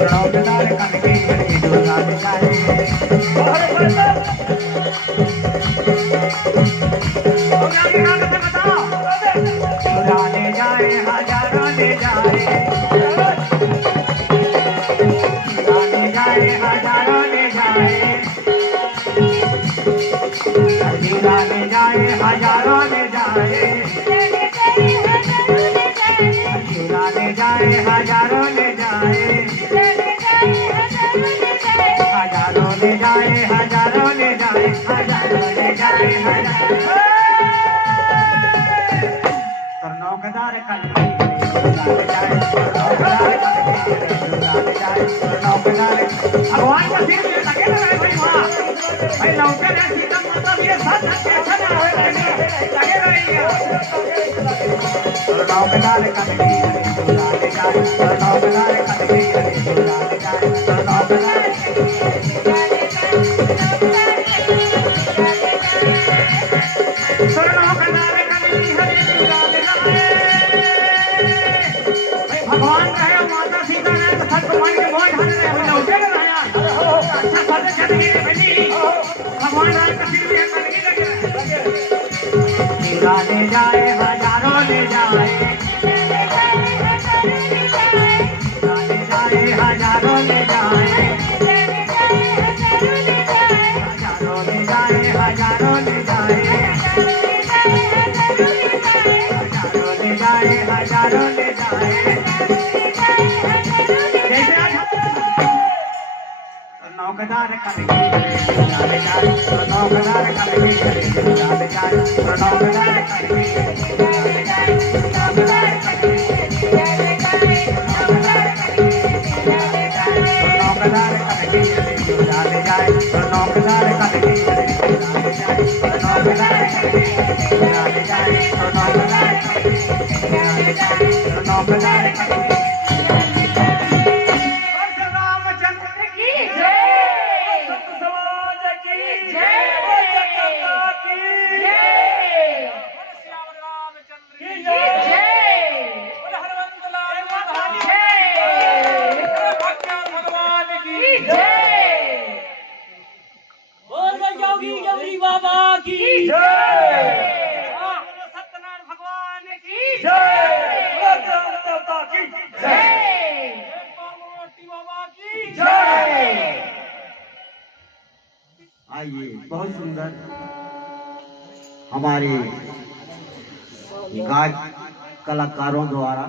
नौकदार कनके दुलारे जाए दुलारे जाए हजारों ले जाए दुलारे जाए हजारों ले जाए दुलारे जाए हजारों ले जाए दुलारे जाए हजारों ले जाए हजारों ले जाए हजारों ले जाए हजारों ले जाए हजारों नौकदार कनके दुलारे जाए नौकदार कनके दुलारे जाए नौकदार भगवान का सिर में लगे ना भाई वहां भाई नौकर है सीता माता के साथ कैसा ना होए लगे रहेंगे नौकदार कनके दुलारे जाए नौकदार कनके दुलारे जाए नौकदार भगवान कहे माता सीता ने तो सत भगवान के बहुत हाथ रहे हो लौटे ना आया अच्छा पता चल गई बेटी भगवान राम का सिर में कनकी लगे दुलारे जाए हजारों ले जाए दुलारे जाए हजारों ले जाए हजारों ले जाए हजारों ले जाए हजारों ले जाए हजारों ले जाए नौकदार कनके दुलारे जाए नौकदार कनके दुलारे जाए नौकदार कनके दुलारे जाए नौकदार कनके दुलारे जाए नौकदार कनके दुलारे जाए नौकदार कनके दुलारे जाए नौकदार कनके दुलारे जाए नौकदार कनके दुलारे जाए नौकदार कनके योगी बाबा की जय सत्यनारायण भगवान की जय देवता की जय पार्वती बाबा की जय। आइए बहुत सुंदर हमारे गायक कलाकारों द्वारा